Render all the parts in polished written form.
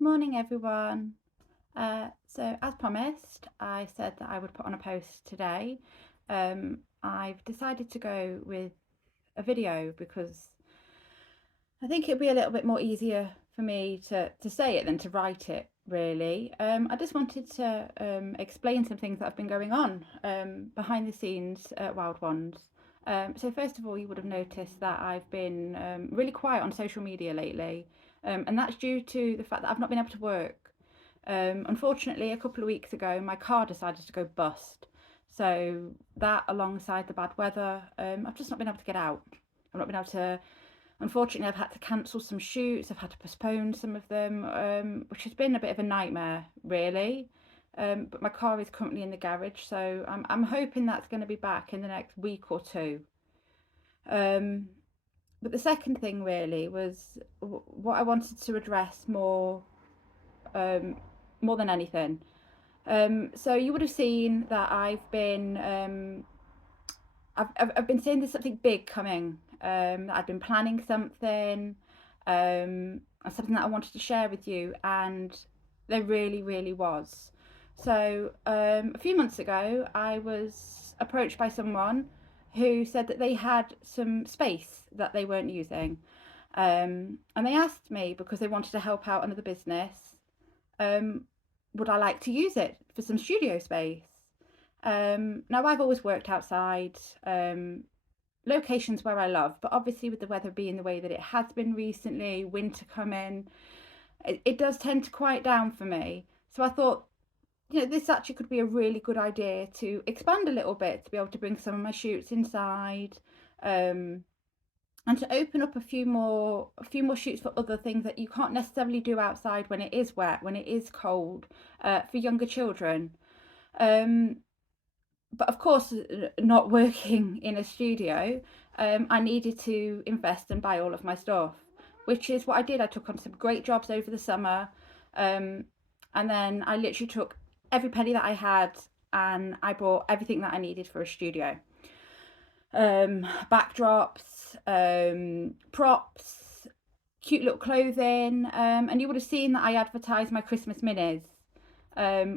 Morning, everyone. So, as promised, I said that I would put on a post today. I've decided to go with a video because I think it'd be a little bit more easier for me to say it than to write it, really. I just wanted to explain some things that have been going on behind the scenes at Wild Ones. So, first of all, you would have noticed that I've been really quiet on social media lately, and that's due to the fact that I've not been able to work. Unfortunately, a couple of weeks ago, my car decided to go bust. So that, alongside the bad weather, I've just not been able to get out. I've not been able to. Unfortunately, I've had to cancel some shoots. I've had to postpone some of them, which has been a bit of a nightmare, really. But my car is currently in the garage, so I'm hoping that's going to be back in the next week or two. Um, but the second thing really was what I wanted to address um, more than anything. So you would have seen that I've been saying there's something big coming. That I've been planning something, something that I wanted to share with you, and there really was. So a few months ago, I was approached by someone who said that they had some space that they weren't using, and they asked me because they wanted to help out another business. Um, would I like to use it for some studio space? Now, I've always worked outside, locations where I love, but obviously, with the weather being the way that it has been recently, winter coming, it does tend to quiet down for me. So I thought, this actually could be a really good idea to expand a little bit, to be able to bring some of my shoots inside, um, and to open up a few more shoots for other things that you can't necessarily do outside when it is wet, when it is cold, for younger children. Um, but of course, not working in a studio, I needed to invest and buy all of my stuff, which is what I did. I took on some great jobs over the summer, um, and then I literally took every penny that I had and I bought everything that I needed for a studio. Backdrops, props, cute little clothing, and you would have seen that I advertised my Christmas minis,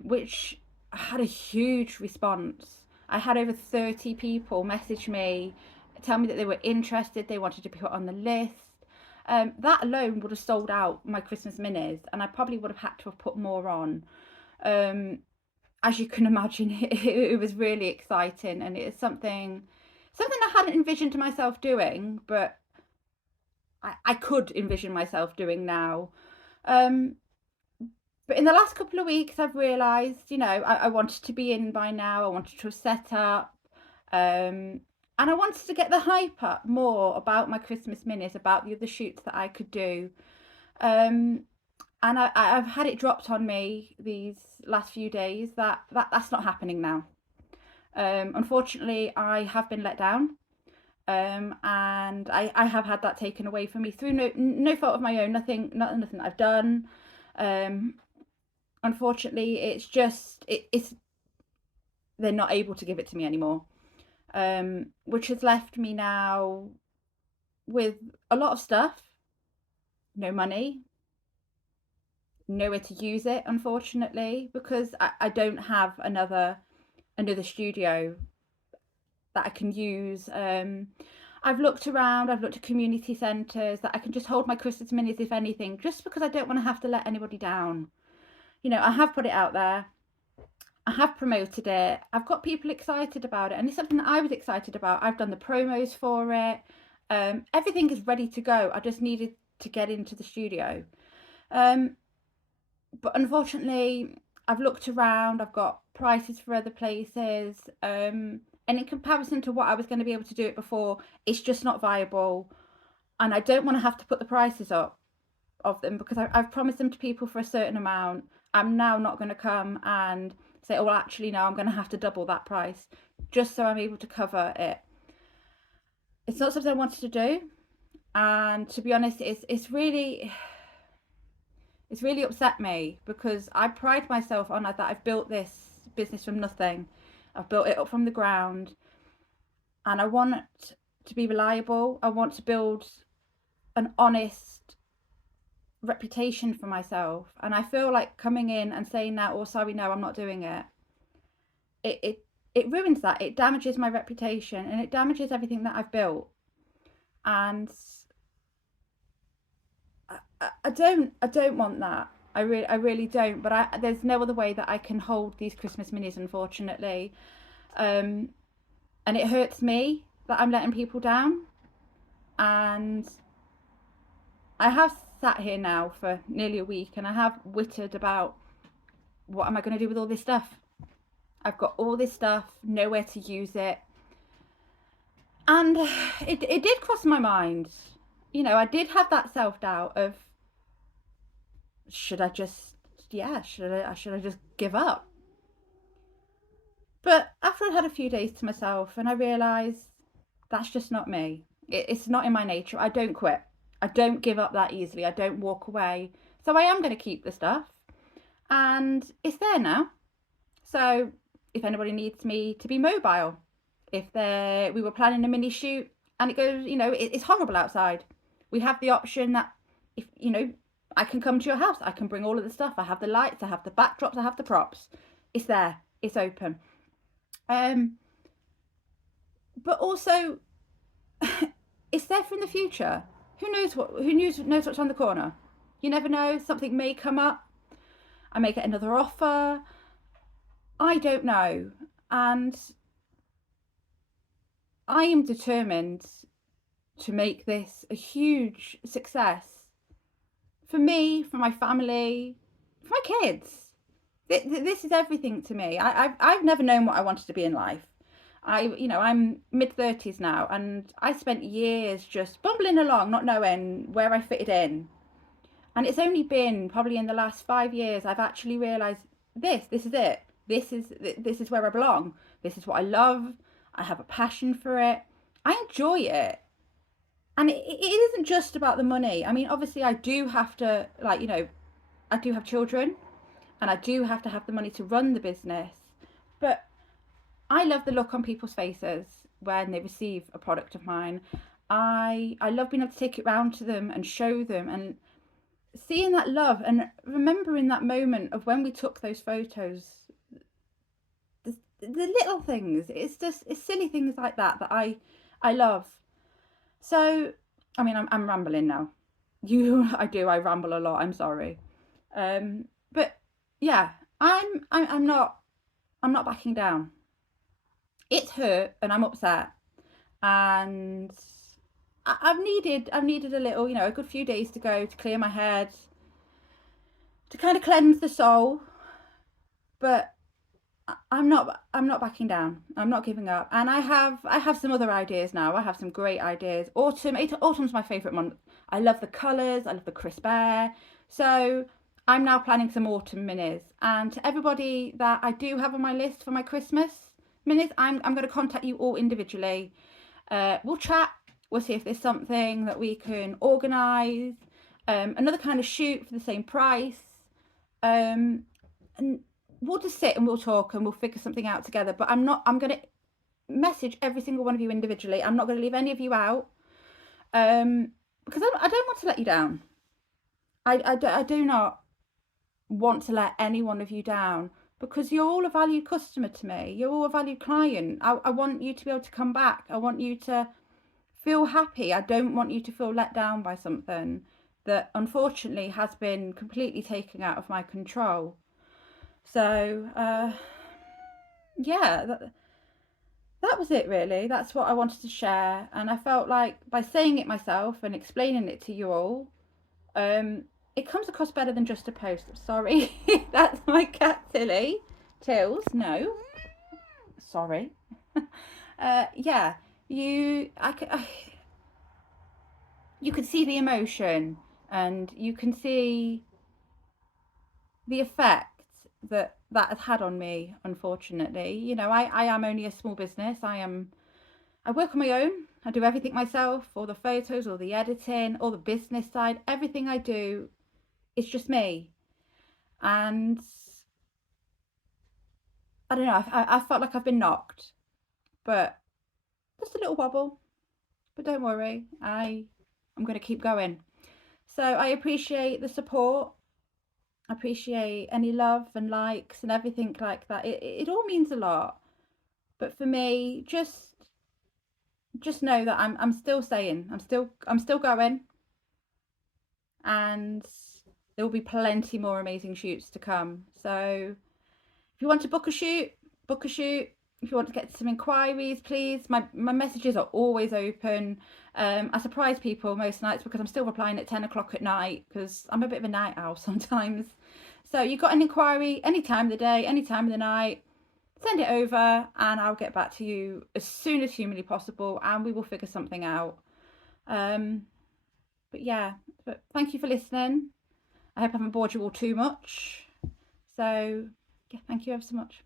which had a huge response. I had over 30 people message me, tell me that they were interested, they wanted to be put on the list. That alone would have sold out my Christmas minis, and I probably would have had to have put more on. Um, as you can imagine, it was really exciting, and it's something I hadn't envisioned myself doing, but I could envision myself doing now. Um, but in the last couple of weeks, I've realised, I wanted to be in by now. I wanted to set up, and I wanted to get the hype up more about my Christmas minis, about the other shoots that I could do. Um, and I've had it dropped on me these last few days that's not happening now. Unfortunately, I have been let down. And I have had that taken away from me through no fault of my own, nothing that I've done. Um, Unfortunately, it's they're not able to give it to me anymore, which has left me now with a lot of stuff, no money, nowhere to use it, unfortunately, because I don't have another studio that I can use. I've looked around, I've looked at community centres that I can just hold my Christmas minis, if anything, just because I don't want to have to let anybody down. I have put it out there, I have promoted it, I've got people excited about it, and it's something that I was excited about. I've done the promos for it, everything is ready to go. I just needed to get into the studio. Um, but unfortunately, I've looked around, I've got prices for other places, and in comparison to what I was going to be able to do it before, it's just not viable. And I don't want to have to put the prices up of them because I've promised them to people for a certain amount. I'm now not going to come and say, oh, well, actually, no, I'm going to have to double that price just so I'm able to cover it. It's not something I wanted to do. And to be honest, it's really upset me because I pride myself on that I've built this business from nothing. I've built it up from the ground, and I want it to be reliable. I want to build an honest reputation for myself, and I feel like coming in and saying that, or sorry, no, I'm not doing it, it it, it ruins that. It damages my reputation, and it damages everything that I've built. And I don't want that. I really don't. But there's no other way that I can hold these Christmas minis, unfortunately. Um, and it hurts me that I'm letting people down. And I have sat here now for nearly a week, and I have wittered about what am I going to do with all this stuff. I've got all this stuff, nowhere to use it, and it did cross my mind. I did have that self doubt of, should I just, yeah, should I just give up? But after I'd had a few days to myself, and I realised that's just not me. It's not in my nature. I don't quit. I don't give up that easily. I don't walk away. So I am going to keep the stuff, and it's there now. So if anybody needs me to be mobile, if we were planning a mini shoot and it goes, it's horrible outside, we have the option that, if I can come to your house, I can bring all of the stuff. I have the lights, I have the backdrops, I have the props. It's there. It's open. But also, it's there for in the future. Who knows what's on the corner? You never know. Something may come up. I may get another offer. I don't know. And I am determined to make this a huge success for me, for my family, for my kids. This is everything to me. I've never known what I wanted to be in life. I'm mid-30s now, and I spent years just bumbling along, not knowing where I fitted in. And it's only been probably in the last 5 years I've actually realised this is it. This is where I belong. This is what I love. I have a passion for it. I enjoy it. And it isn't just about the money. I mean, obviously I do have to, I do have children, and I do have to have the money to run the business. But I love the look on people's faces when they receive a product of mine. I love being able to take it round to them and show them, and seeing that love, and remembering that moment of when we took those photos. The little things, it's silly things like that I love. So, I mean, I'm rambling now. I ramble a lot. I'm sorry. But yeah, I'm not backing down. It's hurt, and I'm upset, and I've needed a little, a good few days to go to clear my head, to kind of cleanse the soul. But I'm not backing down. I'm not giving up. And I have some other ideas now. I have some great ideas. Autumn's my favourite month. I love the colours, I love the crisp air. So I'm now planning some autumn minis. And to everybody that I do have on my list for my Christmas minis, I'm going to contact you all individually. We'll chat. We'll see if there's something that we can organise. Another kind of shoot for the same price. And we'll just sit and we'll talk and we'll figure something out together. But I'm going to message every single one of you individually. I'm not going to leave any of you out, because I don't want to let you down. I do not want to let any one of you down, because you're all a valued customer to me. You're all a valued client. I want you to be able to come back. I want you to feel happy. I don't want you to feel let down by something that unfortunately has been completely taken out of my control. So, yeah, that was it really. That's what I wanted to share. And I felt like by saying it myself and explaining it to you all, it comes across better than just a post. Sorry, that's my cat Tills. No, sorry. Yeah, you can see the emotion, and you can see the effect that has had on me. Unfortunately, I am only a small business. I work on my own. I do everything myself, all the photos, all the editing, all the business side. Everything I do, it's just me. And I don't know, I felt like I've been knocked, but just a little wobble. But don't worry, I'm going to keep going. So I appreciate the support. I appreciate any love and likes and everything like that. It all means a lot. But for me, just know that I'm still staying. I'm still going, and there will be plenty more amazing shoots to come. So if you want to book a shoot, book a shoot. If you want to get some inquiries, please. My messages are always open. I surprise people most nights because I'm still replying at 10 o'clock at night because I'm a bit of a night owl sometimes. So you've got an inquiry any time of the day, any time of the night, send it over and I'll get back to you as soon as humanly possible and we will figure something out. Um, but yeah, but thank you for listening. I hope I haven't bored you all too much. So yeah, thank you ever so much.